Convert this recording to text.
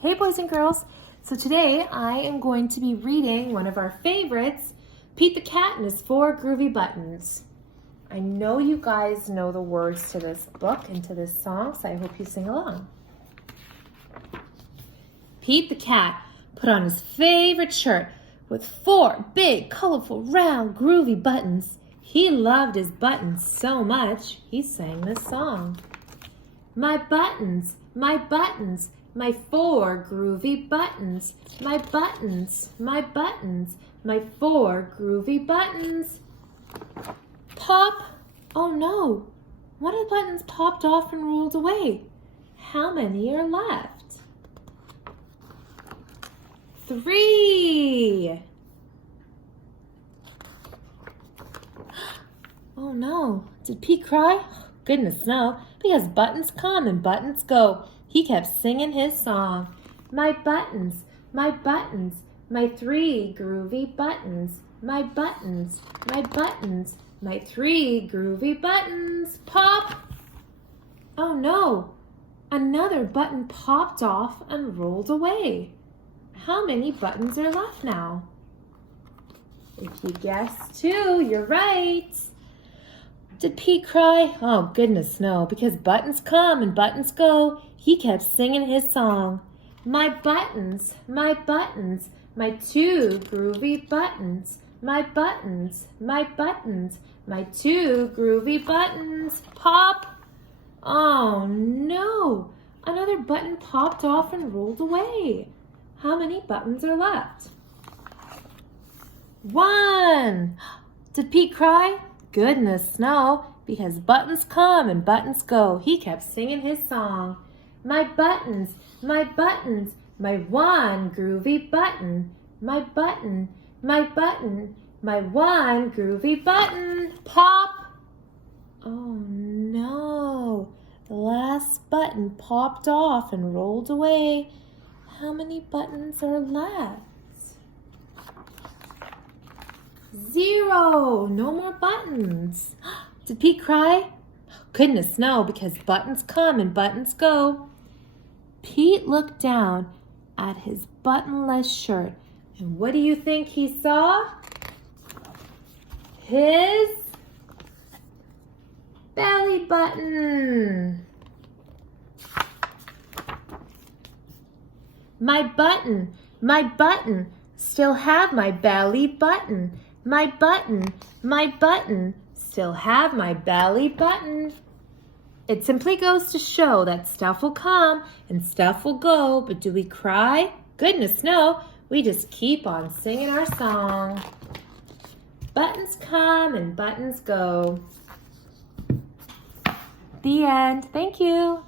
Hey boys and girls, so today I am going to be reading one of our favorites, Pete the Cat and His 4 Groovy Buttons. I know you guys know the words to this book and to this song, so I hope you sing along. Pete the Cat put on his favorite shirt with 4 big, colorful, round, groovy buttons. He loved his buttons so much, he sang this song. My buttons, my 4 groovy buttons. My buttons, my 4 groovy buttons. Pop! Oh no! One of the buttons popped off and rolled away. How many are left? 3! Oh no! Did Pete cry? Goodness no, because buttons come and buttons go. He kept singing his song. My buttons, my 3 groovy buttons. My buttons, my 3 groovy buttons. Pop! Oh no! Another button popped off and rolled away. How many buttons are left now? If you guessed 2, you're right. Did Pete cry? Oh, goodness no, because buttons come and buttons go. He kept singing his song. My buttons, my 2 groovy buttons. My buttons, my 2 groovy buttons. Pop! Oh no, another button popped off and rolled away. How many buttons are left? 1! Did Pete cry? Goodness no, because buttons come and buttons go. He kept singing his song. My buttons, my 1 groovy button. My 1 groovy button. Pop! Oh no, the last button popped off and rolled away. How many buttons are left? 0! No more buttons. Did Pete cry? Goodness no, because buttons come and buttons go. Pete looked down at his buttonless shirt, and what do you think he saw? His belly button. My button, still have my belly button. My button, still have my belly button. It simply goes to show that stuff will come and stuff will go, but do we cry? Goodness no, we just keep on singing our song. Buttons come and buttons go. The end. Thank you.